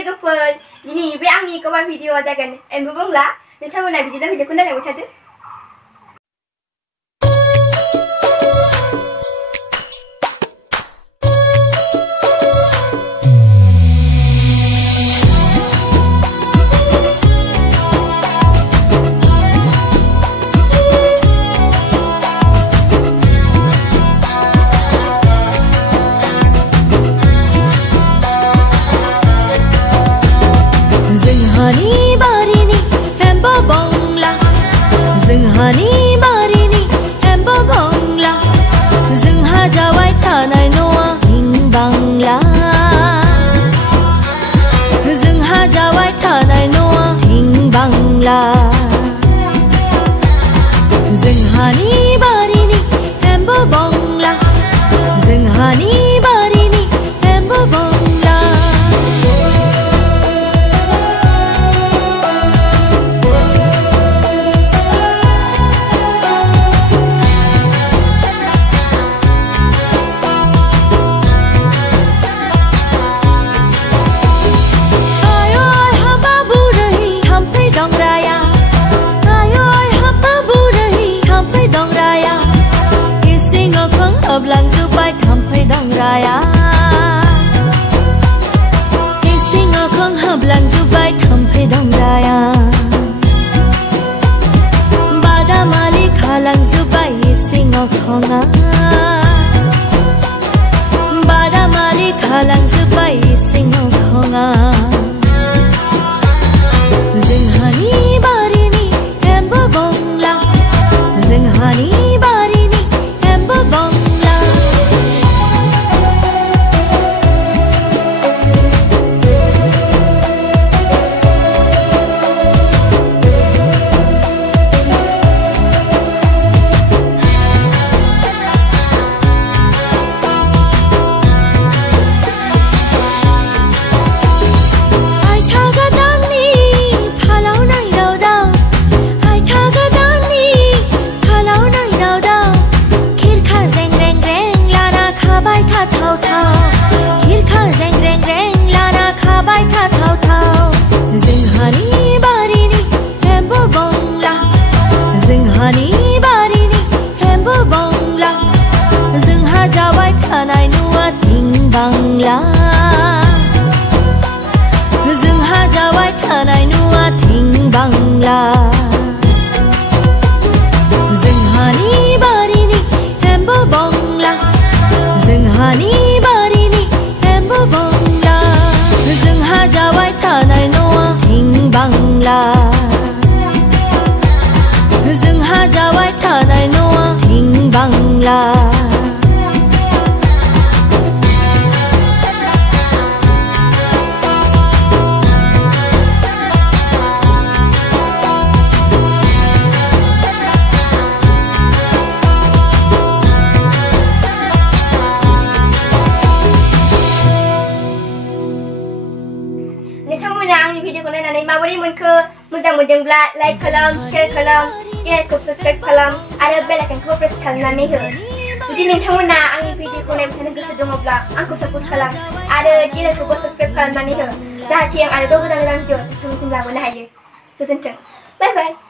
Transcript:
लोगोफोर दिनै बे आंनि कभार भिडिअ जागोन एम्बु बंला नोंथांमोना बिदिब्ला भिडिअखौ नायलांबाय थादो जोंहानि बारिनि एम्बु बंला जोंहा जाबाय थानाय न'आ हिं बांला जोंहा जाबाय थानाय न'आ हिं बांला जोंहानि बारिनि एम्बु बंला जोंहानि बारिनि एम्बु बंला Langjubai thampai dangraya Ising akhang hab langjubai thampai dangraya Bada malik halang zubai ising akhanga Bada malik halang zubai ising akhanga Zinghani barini embu bongla Zinghani barini embu bongla Zinghani barini embu bongla Zingha jawai thanai nuwa ting bangla Zingha jawai thanai nuwa ting bangla Zinghani barini embu bongla Zinghani barini embu bongla Zingha jawai thanai nuwa ting bangla Zingha jawai thanai noa ting bangla नोंथांमोना आंनि भिडिअखौ नायनानै माबोरै मोनखो मोजां मोनदोंब्ला लाइक खालाम शेयार खालाम चेनेलखौ साबस्क्राइब खालाम आरो बेल आइकनखौ प्रेस खालामनानै हो जुदि नोंथांमोना आंनि भिडिअखौ नायबाय थानो गोसो दङब्ला आंखौ सापर्ट खालाम आरो चेनेलखौबो साबस्क्राइब खालामनानै हो जाहाथे आं आरोबाव गोदान भिडिअ नोंथांनिसिम लाबोनो हायो गोजोन्थों बाय बाय